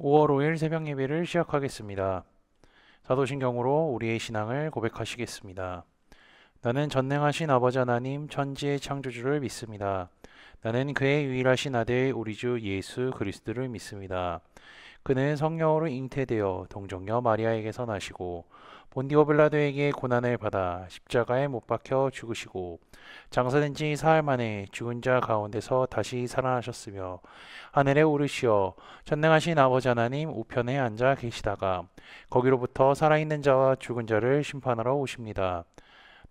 5월 5일 새벽 예배를 시작하겠습니다. 사도신경으로 우리의 신앙을 고백하시겠습니다. 나는 전능하신 아버지 하나님 천지의 창조주를 믿습니다. 나는 그의 유일하신 아들 우리 주 예수 그리스도를 믿습니다. 그는 성령으로 잉태되어 동정녀 마리아에게서 나시고 본디오 빌라도에게 고난을 받아 십자가에 못 박혀 죽으시고 장사된 지 사흘 만에 죽은 자 가운데서 다시 살아나셨으며 하늘에 오르시어 전능하신 아버지 하나님 우편에 앉아 계시다가 거기로부터 살아있는 자와 죽은 자를 심판하러 오십니다.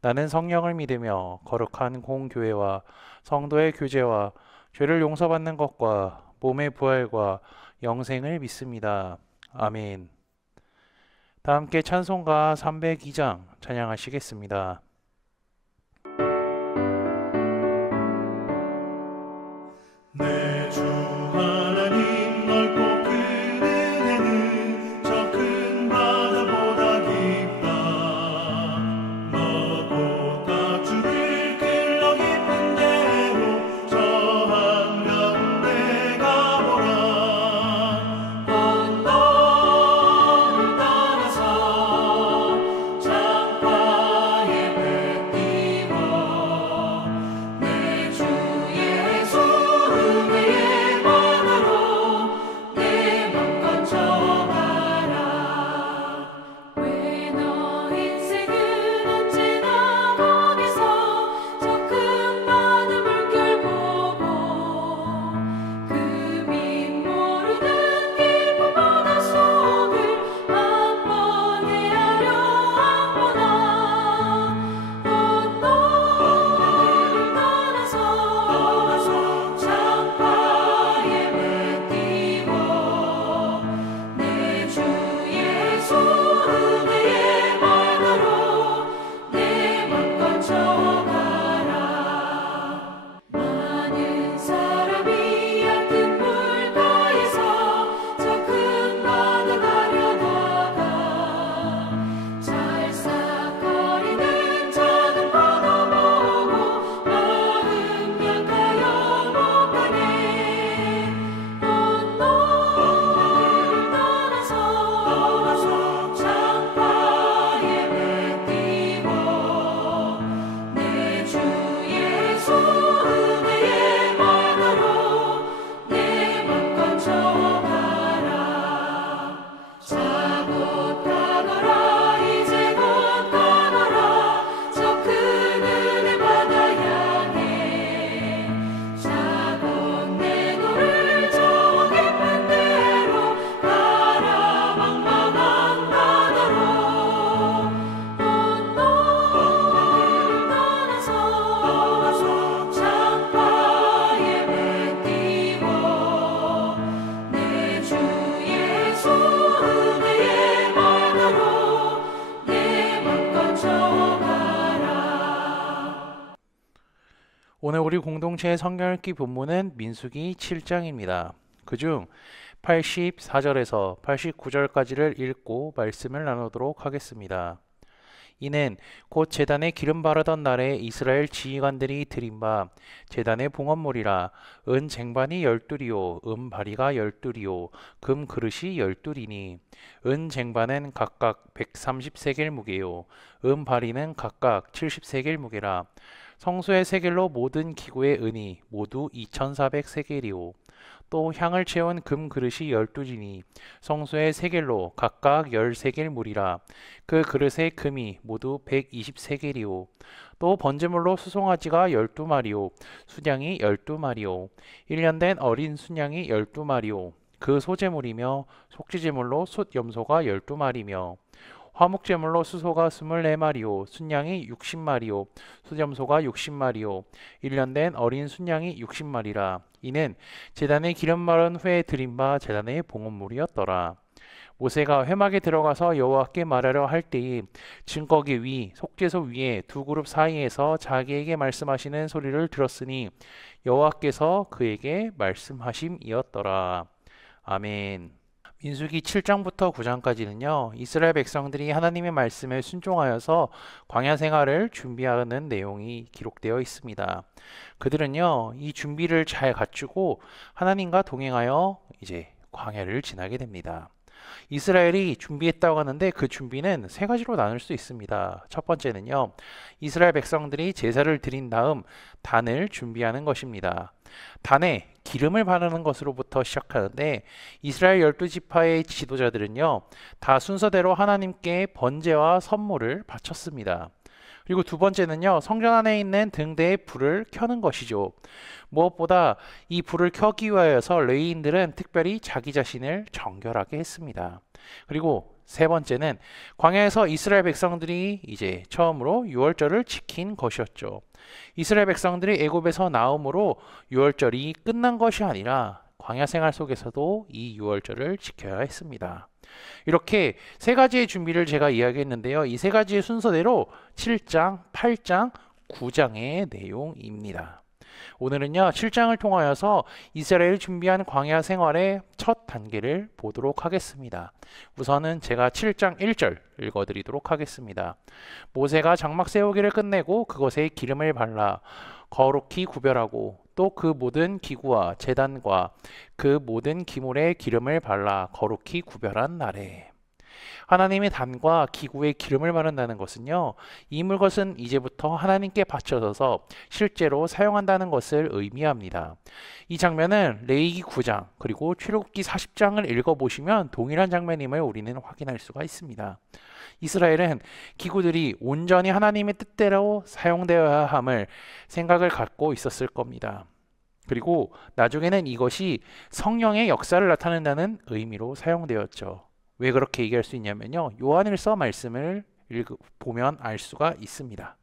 나는 성령을 믿으며 거룩한 공교회와 성도의 교제와 죄를 용서받는 것과 몸의 부활과 영생을 믿습니다. 아멘. 다 함께 찬송가 302장 찬양하시겠습니다. 내 주 하나님 넓고 큰 은혜는 저 큰 바다보다 깊다. 너도 다 주를 길러 깊은 데로 저 한가운데 가보라. 언덕을 따라서 창가에 배 띄워 내 주 예수 은혜의 바다로 내 맘 건져가라. 왜 너 인생은 언제나 거기서 저 큰 바다 물결 보고 그 밑 모르는 깊은 바다 속을 한 번 헤아려 한번아. 언덕을 떠나서 창가에 배 띄워 내 주 예수 은혜의 바다로 내 맘 건져가라. 많은 사람이 얕은 물가에서 저 큰 바다 가려다가 찰싹거리는 작은 파도 보고 마음 약하여 못 가네. 언덕을 떠나서 창가에 배 띄워 내 주 예수 은혜의 바다로 내 맘 건져가라. 자 곧 가거라 이제 곧 가거라 저 큰 은혜 바다 향해. 자 곧 내 너를 저 깊은 데로 가라 망망한 바다로. 언덕을 떠나서 창가에 배 띄워 내 주 예수 은혜의 바다로 내 맘 건져가라. 오늘 우리 공동체의 성경 읽기 본문은 민수기 7장입니다. 그중 84절에서 89절까지를 읽고 말씀을 나누도록 하겠습니다. 이는 곧 제단에 기름 바르던 날에 이스라엘 지휘관들이 드린 바 제단의 봉헌물이라. 은 쟁반이 12리요 은 바리가 12리요 금 그릇이 12리니 은 쟁반은 각각 130세겔 무게요 은 바리는 각각 70세겔 무게라. 성소의 세겔로 모든 기구의 은이 모두 2400세겔이요 또 향을 채운 금 그릇이 12지니 성소의 세겔로 각각 10세겔 물이라. 그 그릇의 금이 모두 120세겔이요 또 번제물로 수송아지가 12마리요 순양이 12마리요 1년 된 어린 순양이 12마리요 그 소제물이며 속죄제물로 숫 염소가 12마리며 화목제물로 수소가 24마리요 순양이 60마리요 숫염소가 60마리요 1년 된 어린 순양이 60마리라. 이는 제단에 기름 바른 후에 드린 바 제단의 봉헌물이었더라. 모세가 회막에 들어가서 여호와께 말하려 할 때에 증거기 위 속죄소 위에 두 그룹 사이에서 자기에게 말씀하시는 소리를 들었으니 여호와께서 그에게 말씀하심이었더라. 아멘. 민수기 7장부터 9장까지는요, 이스라엘 백성들이 하나님의 말씀에 순종하여서 광야 생활을 준비하는 내용이 기록되어 있습니다. 그들은요, 이 준비를 잘 갖추고 하나님과 동행하여 이제 광야를 지나게 됩니다. 이스라엘이 준비했다고 하는데 그 준비는 세 가지로 나눌 수 있습니다. 첫 번째는요, 이스라엘 백성들이 제사를 드린 다음 단을 준비하는 것입니다. 단에 기름을 바르는 것으로부터 시작하는데 이스라엘 12지파의 지도자들은요, 다 순서대로 하나님께 번제와 선물을 바쳤습니다. 그리고 두 번째는요, 성전 안에 있는 등대에 불을 켜는 것이죠. 무엇보다 이 불을 켜기 위하여서 레위인들은 특별히 자기 자신을 정결하게 했습니다. 그리고 세 번째는 광야에서 이스라엘 백성들이 이제 처음으로 유월절을 지킨 것이었죠. 이스라엘 백성들이 애굽에서 나옴으로 유월절이 끝난 것이 아니라 광야 생활 속에서도 이 유월절을 지켜야 했습니다. 이렇게 세 가지의 준비를 제가 이야기했는데요. 이 세 가지의 순서대로 7장, 8장, 9장의 내용입니다. 오늘은요, 7장을 통하여서 이스라엘이 준비한 광야 생활의 첫 단계를 보도록 하겠습니다. 우선은 제가 7장 1절 읽어드리도록 하겠습니다. 모세가 장막 세우기를 끝내고 그것에 기름을 발라 거룩히 구별하고 또 그 모든 기구와 제단과 그 모든 기물에 기름을 발라 거룩히 구별한 날에. 하나님의 단과 기구에 기름을 바른다는 것은요, 이 물것은 이제부터 하나님께 바쳐져서 실제로 사용한다는 것을 의미합니다. 이 장면은 레위기 9장 그리고 출애굽기 40장을 읽어보시면 동일한 장면임을 우리는 확인할 수가 있습니다. 이스라엘은 기구들이 온전히 하나님의 뜻대로 사용되어야 함을 생각을 갖고 있었을 겁니다. 그리고 나중에는 이것이 성령의 역사를 나타낸다는 의미로 사용되었죠. 왜 그렇게 얘기할 수 있냐면요, 요한일서 말씀을 보면 알 수가 있습니다.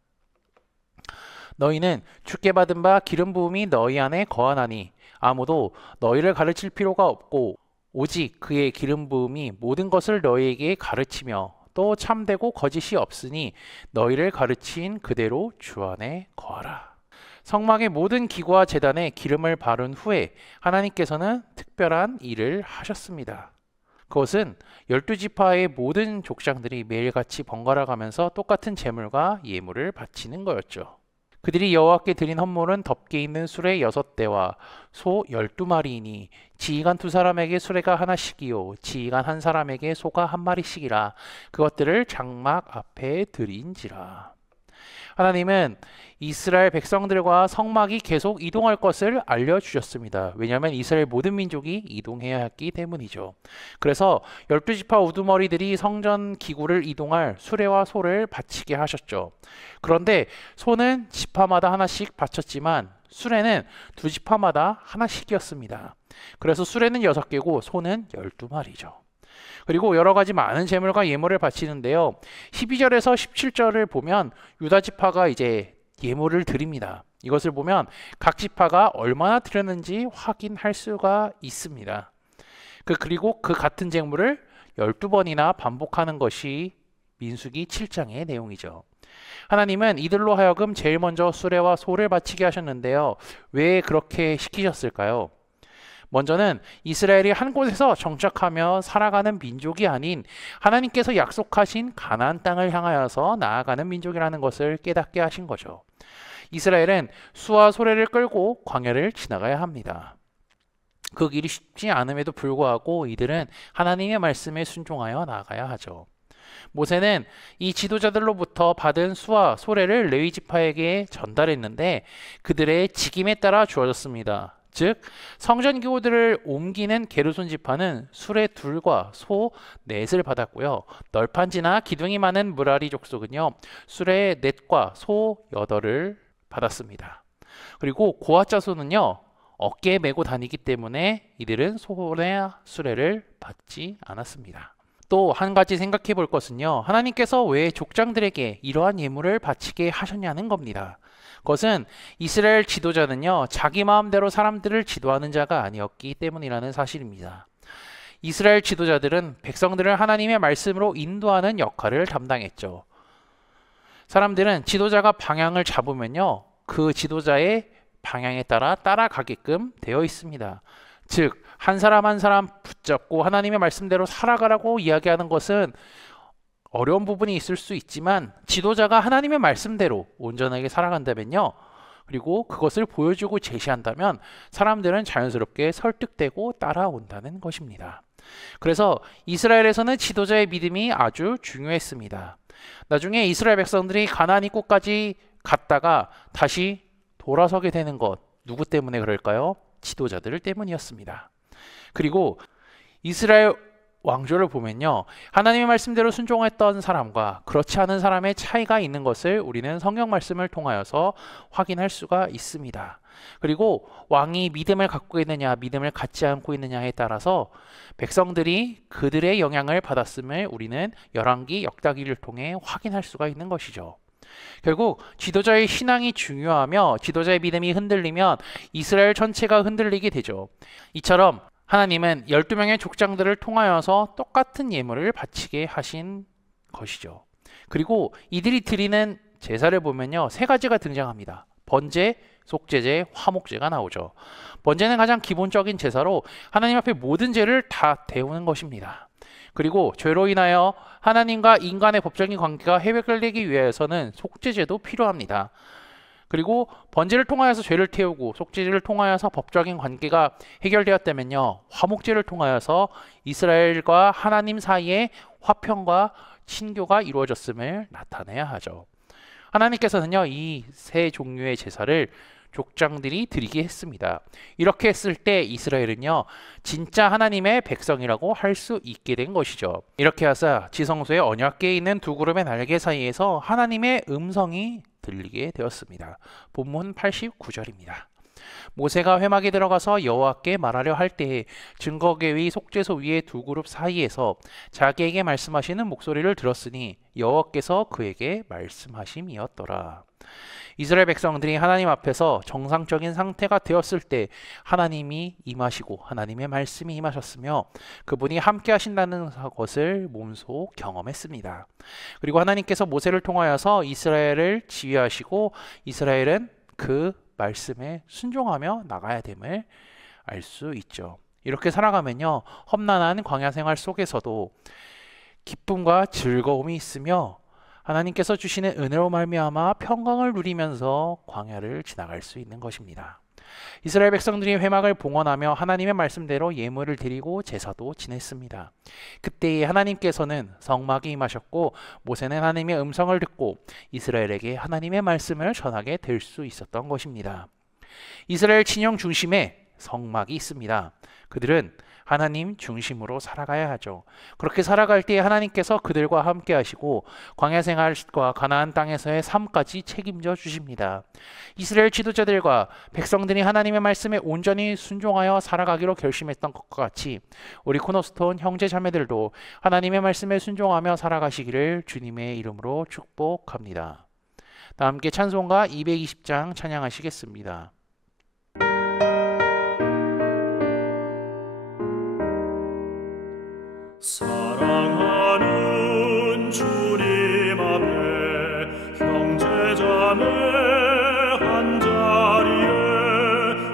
너희는 주께 받은 바 기름 부음이 너희 안에 거하나니 아무도 너희를 가르칠 필요가 없고 오직 그의 기름 부음이 모든 것을 너희에게 가르치며 또 참되고 거짓이 없으니 너희를 가르친 그대로 주 안에 거하라. 성막의 모든 기구와 제단에 기름을 바른 후에 하나님께서는 특별한 일을 하셨습니다. 그것은 12지파의 모든 족장들이 매일같이 번갈아 가면서 똑같은 제물과 예물을 바치는 거였죠. 그들이 여호와께 드린 헌물은 덮개 있는 수레 6대와 소 12마리이니 지휘관 2사람에게 수레가 하나씩이요 지휘관 1사람에게 소가 1마리씩이라 그것들을 장막 앞에 드린지라. 하나님은 이스라엘 백성들과 성막이 계속 이동할 것을 알려주셨습니다. 왜냐하면 이스라엘 모든 민족이 이동해야 했기 때문이죠. 그래서 12지파 우두머리들이 성전 기구를 이동할 수레와 소를 바치게 하셨죠. 그런데 소는 지파마다 하나씩 바쳤지만 수레는 2지파마다 하나씩이었습니다. 그래서 수레는 6개고 소는 12마리죠. 그리고 여러 가지 많은 제물과 예물을 바치는데요. 12절에서 17절을 보면 유다 지파가 이제 예물을 드립니다. 이것을 보면 각 지파가 얼마나 드렸는지 확인할 수가 있습니다. 그리고 그 같은 제물을 12번이나 반복하는 것이 민수기 7장의 내용이죠. 하나님은 이들로 하여금 제일 먼저 수레와 소를 바치게 하셨는데요. 왜 그렇게 시키셨을까요? 먼저는 이스라엘이 한 곳에서 정착하며 살아가는 민족이 아닌 하나님께서 약속하신 가나안 땅을 향하여서 나아가는 민족이라는 것을 깨닫게 하신 거죠. 이스라엘은 수와 소래를 끌고 광야를 지나가야 합니다. 그 길이 쉽지 않음에도 불구하고 이들은 하나님의 말씀에 순종하여 나아가야 하죠. 모세는 이 지도자들로부터 받은 수와 소래를 레위 지파에게 전달했는데 그들의 직임에 따라 주어졌습니다. 즉 성전 기구들을 옮기는 게르손 지파는 수레 2과 소 4을 받았고요. 널판지나 기둥이 많은 무라리 족속은요. 수레 4과 소 8을 받았습니다. 그리고 고아 자손은요. 어깨에 메고 다니기 때문에 이들은 소나 수레를 받지 않았습니다. 또 한 가지 생각해 볼 것은요. 하나님께서 왜 족장들에게 이러한 예물을 바치게 하셨냐는 겁니다. 그것은 이스라엘 지도자는요, 자기 마음대로 사람들을 지도하는 자가 아니었기 때문이라는 사실입니다. 이스라엘 지도자들은 백성들을 하나님의 말씀으로 인도하는 역할을 담당했죠. 사람들은 지도자가 방향을 잡으면요, 그 지도자의 방향에 따라 따라가게끔 되어 있습니다. 즉, 한 사람 한 사람 붙잡고 하나님의 말씀대로 살아가라고 이야기하는 것은 어려운 부분이 있을 수 있지만 지도자가 하나님의 말씀대로 온전하게 살아간다면요, 그리고 그것을 보여주고 제시한다면 사람들은 자연스럽게 설득되고 따라온다는 것입니다. 그래서 이스라엘에서는 지도자의 믿음이 아주 중요했습니다. 나중에 이스라엘 백성들이 가나안 입구까지 갔다가 다시 돌아서게 되는 것, 누구 때문에 그럴까요? 지도자들 때문이었습니다. 그리고 이스라엘 왕조를 보면요, 하나님의 말씀대로 순종했던 사람과 그렇지 않은 사람의 차이가 있는 것을 우리는 성경 말씀을 통하여서 확인할 수가 있습니다. 그리고 왕이 믿음을 갖고 있느냐, 믿음을 갖지 않고 있느냐에 따라서 백성들이 그들의 영향을 받았음을 우리는 열왕기, 역다기를 통해 확인할 수가 있는 것이죠. 결국 지도자의 신앙이 중요하며 지도자의 믿음이 흔들리면 이스라엘 전체가 흔들리게 되죠. 이처럼 하나님은 12명의 족장들을 통하여서 똑같은 예물을 바치게 하신 것이죠. 그리고 이들이 드리는 제사를 보면요, 세 가지가 등장합니다. 번제, 속죄제, 화목제가 나오죠. 번제는 가장 기본적인 제사로 하나님 앞에 모든 죄를 다 데우는 것입니다. 그리고 죄로 인하여 하나님과 인간의 법적인 관계가 회복되기 위해서는 속죄제도 필요합니다. 그리고 번제를 통하여서 죄를 태우고 속죄제를 통하여서 법적인 관계가 해결되었다면요, 화목제를 통하여서 이스라엘과 하나님 사이에 화평과 친교가 이루어졌음을 나타내야 하죠. 하나님께서는요, 이 세 종류의 제사를 족장들이 드리게 했습니다. 이렇게 했을 때 이스라엘은요, 진짜 하나님의 백성이라고 할 수 있게 된 것이죠. 이렇게 하사 지성소의 언약궤에 있는 두 그룹의 날개 사이에서 하나님의 음성이 들리게 되었습니다. 본문 89절입니다. 모세가 회막에 들어가서 여호와께 말하려 할 때에 증거궤 위 속죄소 위의 두 그룹 사이에서 자기에게 말씀하시는 목소리를 들었으니 여호와께서 그에게 말씀하심이었더라. 이스라엘 백성들이 하나님 앞에서 정상적인 상태가 되었을 때 하나님이 임하시고 하나님의 말씀이 임하셨으며 그분이 함께 하신다는 것을 몸소 경험했습니다. 그리고 하나님께서 모세를 통하여서 이스라엘을 지휘하시고 이스라엘은 그 말씀에 순종하며 나가야 됨을 알 수 있죠. 이렇게 살아가면요, 험난한 광야 생활 속에서도 기쁨과 즐거움이 있으며 하나님께서 주시는 은혜로 말미암아 평강을 누리면서 광야를 지나갈 수 있는 것입니다. 이스라엘 백성들이 회막을 봉헌하며 하나님의 말씀대로 예물을 드리고 제사도 지냈습니다. 그때에 하나님께서는 성막에 임하셨고 모세는 하나님의 음성을 듣고 이스라엘에게 하나님의 말씀을 전하게 될 수 있었던 것입니다. 이스라엘 진영 중심에 성막이 있습니다. 그들은 하나님 중심으로 살아가야 하죠. 그렇게 살아갈 때 하나님께서 그들과 함께 하시고 광야 생활과 가나안 땅에서의 삶까지 책임져 주십니다. 이스라엘 지도자들과 백성들이 하나님의 말씀에 온전히 순종하여 살아가기로 결심했던 것과 같이 우리 코너스톤 형제 자매들도 하나님의 말씀에 순종하며 살아가시기를 주님의 이름으로 축복합니다. 다 함께 찬송가 220장 찬양하시겠습니다. 사랑하는 주님 앞에 형제자매 한자리에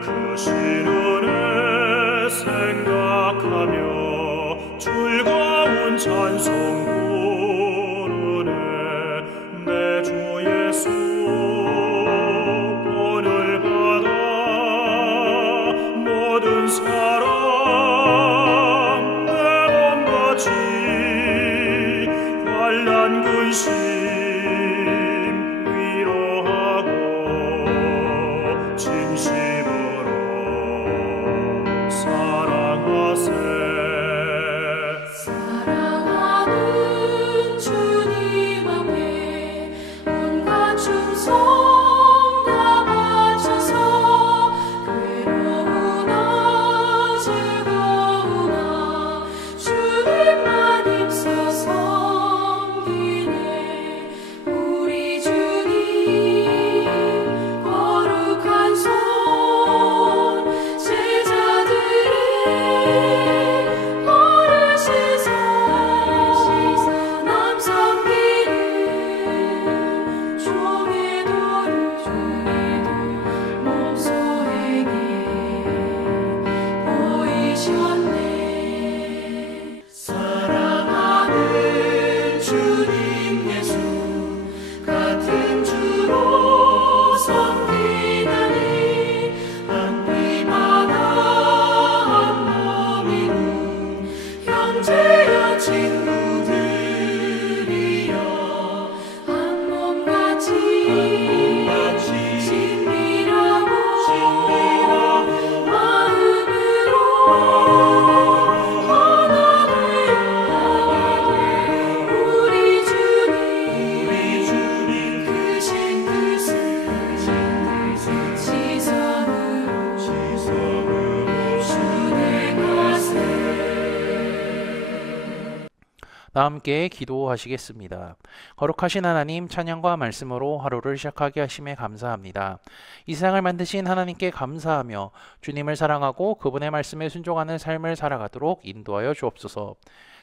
그 신은혜 생각하며 즐거운 찬송 부르네. 내 주 예수 본을 받아 모든 사람 환난 근심 위로하고 진심으로 사랑하세. 사랑하는 나 함께 기도하시겠습니다. 거룩하신 하나님, 찬양과 말씀으로 하루를 시작하게 하심에 감사합니다. 이 세상을 만드신 하나님께 감사하며 주님을 사랑하고 그분의 말씀에 순종하는 삶을 살아가도록 인도하여 주옵소서.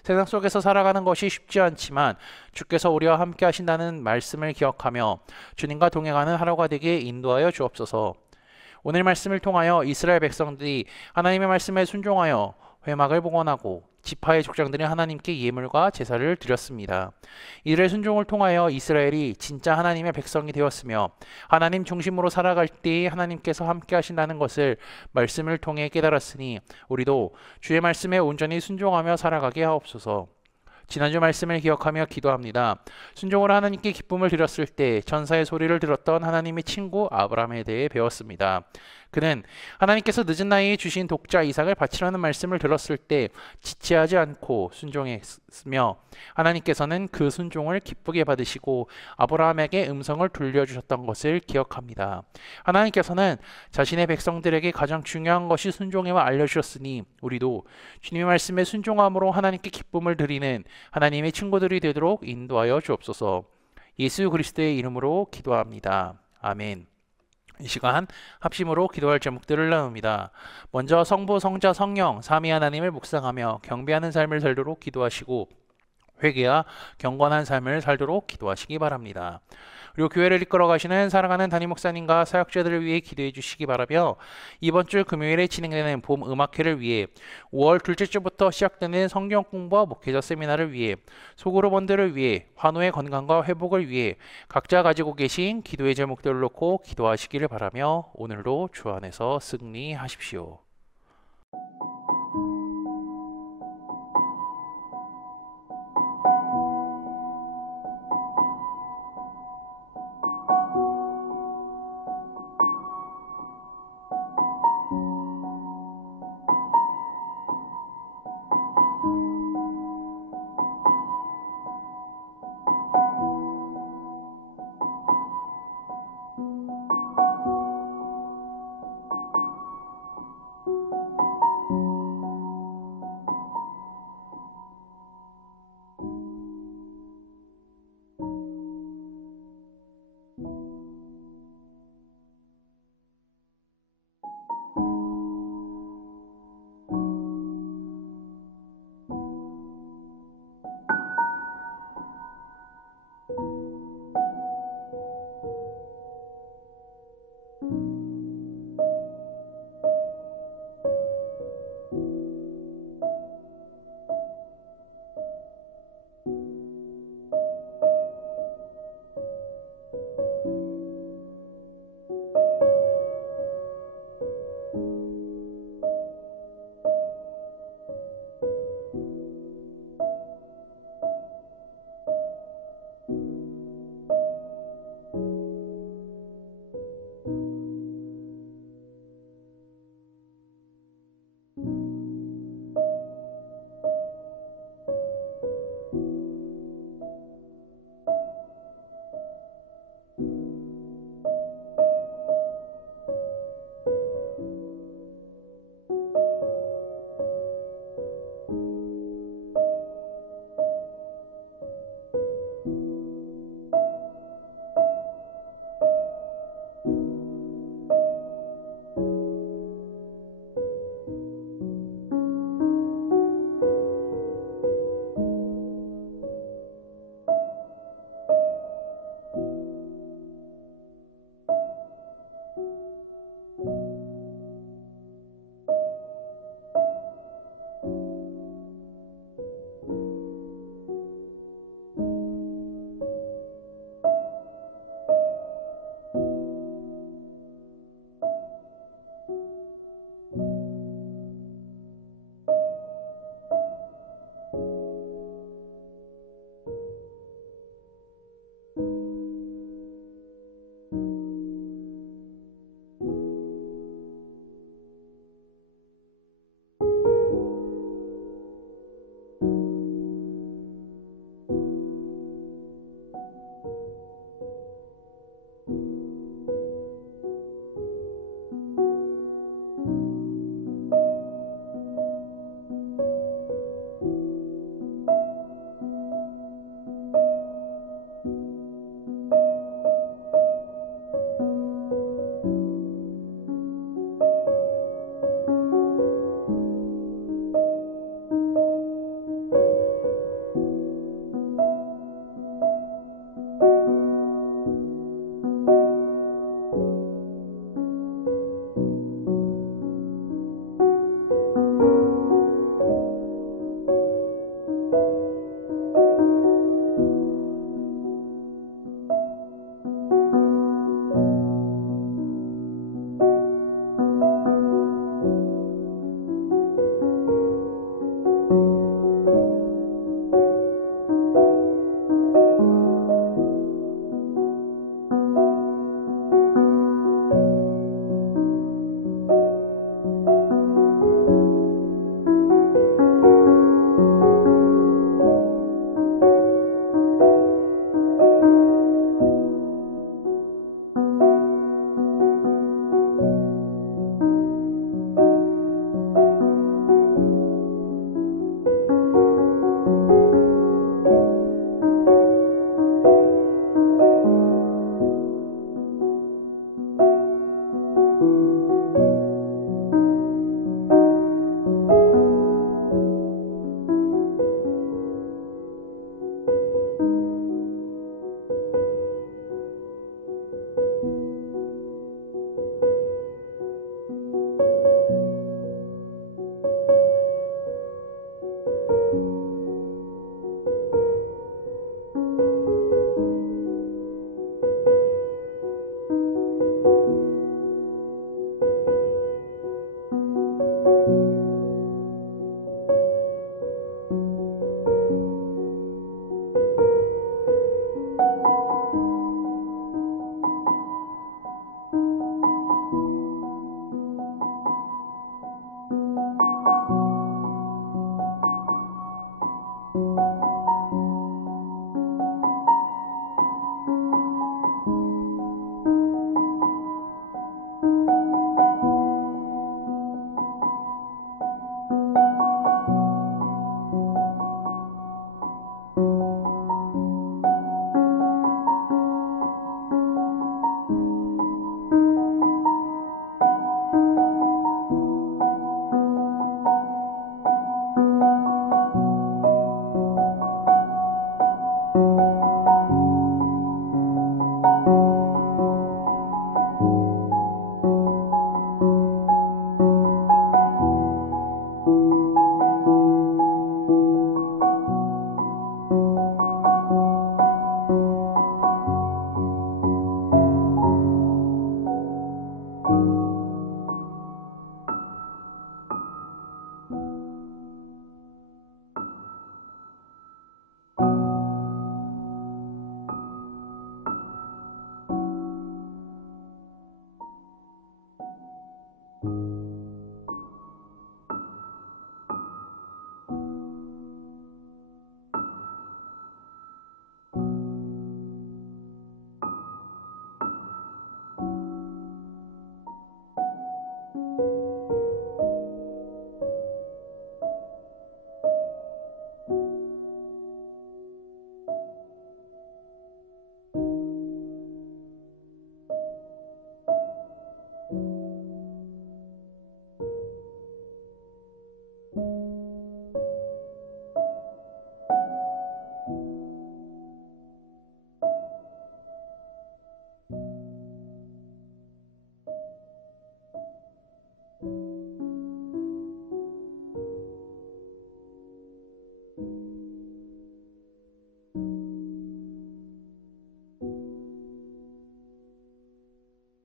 세상 속에서 살아가는 것이 쉽지 않지만 주께서 우리와 함께 하신다는 말씀을 기억하며 주님과 동행하는 하루가 되게 인도하여 주옵소서. 오늘 말씀을 통하여 이스라엘 백성들이 하나님의 말씀에 순종하여 회막을 복원하고 지파의 족장들이 하나님께 예물과 제사를 드렸습니다. 이들의 순종을 통하여 이스라엘이 진짜 하나님의 백성이 되었으며 하나님 중심으로 살아갈 때 하나님께서 함께 하신다는 것을 말씀을 통해 깨달았으니 우리도 주의 말씀에 온전히 순종하며 살아가게 하옵소서. 지난주 말씀을 기억하며 기도합니다. 순종으로 하나님께 기쁨을 드렸을 때 전사의 소리를 들었던 하나님의 친구 아브라함에 대해 배웠습니다. 그는 하나님께서 늦은 나이에 주신 독자 이삭을 바치라는 말씀을 들었을 때 지체하지 않고 순종했으며 하나님께서는 그 순종을 기쁘게 받으시고 아브라함에게 음성을 돌려주셨던 것을 기억합니다. 하나님께서는 자신의 백성들에게 가장 중요한 것이 순종임을 알려주셨으니 우리도 주님의 말씀에 순종함으로 하나님께 기쁨을 드리는 하나님의 친구들이 되도록 인도하여 주옵소서. 예수 그리스도의 이름으로 기도합니다. 아멘. 이 시간 합심으로 기도할 제목들을 나눕니다. 먼저 성부, 성자, 성령 삼위 하나님을 묵상하며 경배하는 삶을 살도록 기도하시고 회개와 경건한 삶을 살도록 기도하시기 바랍니다. 그리고 교회를 이끌어 가시는 사랑하는 담임 목사님과 사역자들을 위해 기도해 주시기 바라며 이번 주 금요일에 진행되는 봄 음악회를 위해 5월 둘째 주부터 시작되는 성경 공부와 목회자 세미나를 위해 소그룹원들을 위해 환우의 건강과 회복을 위해 각자 가지고 계신 기도의 제목들을 놓고 기도하시기를 바라며 오늘도 주 안에서 승리하십시오.